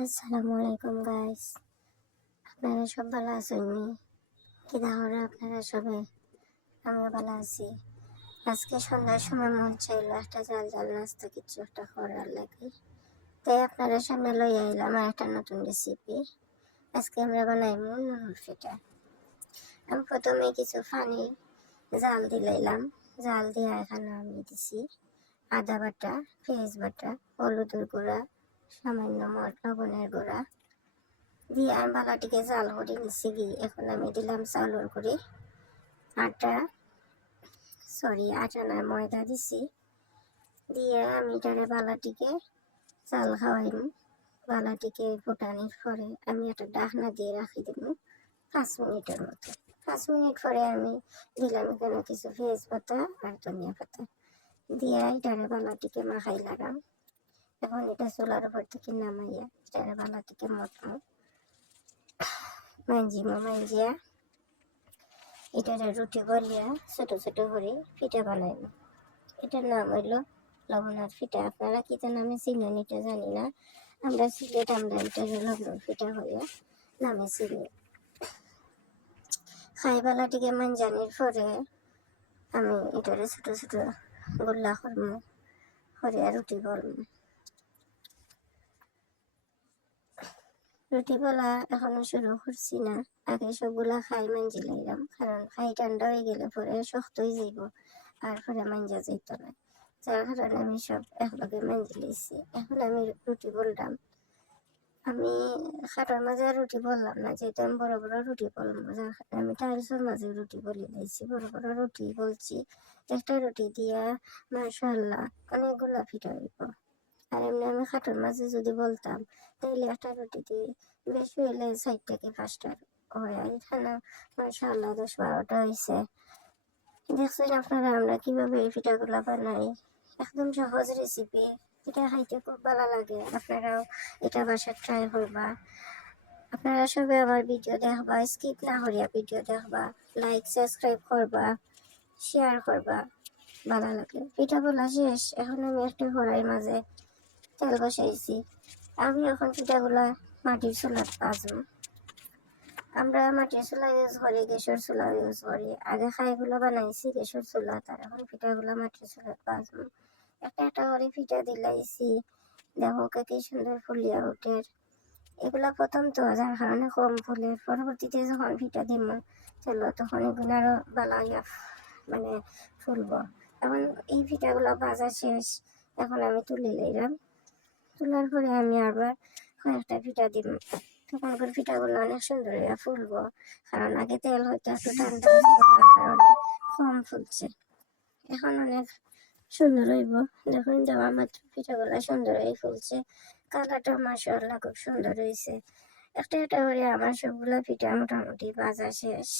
আসসালামু আলাইকুম গাইস আপনারা সব ভালো আছেন নি? কি তাহলে আপনারা সবে আমিও ভালো আছি। আজকে সন্ধ্যার সময় মন চাইলো একটা জাল জাল নাস্তা কিছু একটা করার লাগে। তাই আপনারা সামনে লই আইলাম আর একটা নতুন রেসিপি আজকে আমরা বানাইমু নুনুর ফিটা আমি প্রথমে কিছু পানি জাল দিলাইলাম জাল দিয়ে এখানে আমি দিছি আদা বাটা, পেঁয়াজ বাটা, হলুদের গুঁড়া সামান্য মট লবণের গুঁড়া দিয়ে আমি বালাটিকে জাল করে নিচ্ছি গিয়ে। এখন আমি দিলাম চাউলের গুঁড়ি। আটা সরি আটা না, ময়দা দিছি। দিয়ে আমি এটারে বালাটিকে চাল খাওয়াইম। বালাটিকে ফোটানির পরে আমি একটা ডাকনা দিয়ে রাখি দিব পাঁচ মিনিটের মতো। পাঁচ মিনিট পরে আমি দিলাম এখানে কিছু পেঁয়াজ পাতা আর ধনিয়া পাতা। দিয়ে এটারে বালাটিকে মাখাই লাগাম। এখন এটা চুলার উপর থেকে নামাইয়া এটার বালা থেকে মটমো মাঞ্জিমো মাঞ্জিয়া এটার রুটি বলিয়া ছোট ছোট করে পিঠা বানাইব। এটার নাম হইল লবণার পিঠা। আপনারা কি নামে চিনেন এটা জানি না। আমরা সিলেট আমরা এটার লবণ পিঠা হইয়া নামে চিনি। খাইবালাটিকে মাঞ্জানির পরে আমি এটারে ছোট ছোট গোল্লা করব করে রুটি বলব। রুটি বলা এখনও শুরু করছি না। আগে সবগুলা খাই মাঞ্জি লাইলাম, কারণ খাই ঠান্ডা হয়ে গেলে পরে শক্ত হয়ে যাইব, আর পরে মাঞ্জা যাইত না। যার কারণে আমি সব একলগে মাঞ্জি লাইছি। এখন আমি রুটি বললাম। আমি খাটার মাঝে রুটি বললাম না, যেহেতু আমি বড় বড় রুটি বললাম, যার কারণে আমি টাইলসের মাঝে রুটি বলে লাইছি। বড় বড় রুটি বলছি, একটা রুটি দিয়া মাশাল্লাহ অনেকগুলা পিঠা হইব। আর এমনি আমি খাটার মাঝে যদি বলতাম, তাইলে একটা রুটিতে বেশি হইলে ষাট থেকে পাঁচটা হয়। আর এখানে মাশাআল্লাহ দশ বারোটা হয়েছে দেখছেন আপনারা আমরা কীভাবে এই পিঠাগুলো বানাই? একদম সহজ রেসিপি পিঠা খাইতে খুব ভালো লাগে। আপনারাও এটা বাসায় ট্রাই করবা। আপনারা সবাই আমার ভিডিও দেখবা স্কিপ না করিয়া ভিডিও দেখবা লাইক সাবস্ক্রাইব করবা শেয়ার করবা। ভালো লাগলে। পিঠা বলা শেষ। এখন আমি একটা কড়াইয়ের মাঝে তেল বসাইছি। আমি এখন পিঠাগুলা মাটির চুলাত ভাজবো আমরা মাটির চুলা ইউজ করি গ্যাসের চুলা ইউজ করি। আগে খাইগুলো বানাইছি গ্যাসের চুলা, তার এখন পিঠাগুলো মাটির চুলাত ভাজবো একটা একটা করে পিঠা দিলাইছি। দেখো কি সুন্দর ফুলিয়া উঠে। এগুলা প্রথম তো, যার কারণে কম ফুলের পরবর্তীতে যখন পিঠা দিব, চলো তখন এগুলো আরও বালাইয়া মানে ফুলবো। এখন এই পিঠাগুলো ভাজা শেষ। এখন আমি তুলে নিলাম। তোলার পরে আমি আবার কয়েকটা পিঠা দিব তখন করে পিঠাগুলো অনেক সুন্দর হইয়া ফুলবো। কারণ আগে তেল হয়তো একটু ঠান্ডা কারণে কম ফুলছে। এখন অনেক সুন্দর হইব। দেখুন দেওয়া মাত্র পিঠাগুলো সুন্দর হয়ে ফুলছে। কালারটা মাসাল্লাহ খুব সুন্দর হয়েছে একটা একটা করে আমার সবগুলা পিঠা মোটামুটি ভাজা শেষ।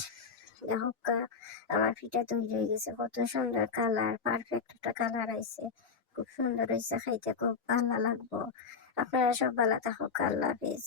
দেখকা আমার পিঠা তৈরি হয়ে গেছে। কত সুন্দর কালার পারফেক্ট একটা কালার আইছে। খুব সুন্দর হয়েছে খাইতে খুব ভালো লাগবো। আপনারা সব ভালো থাকুক আল্লাহ হাফিজ।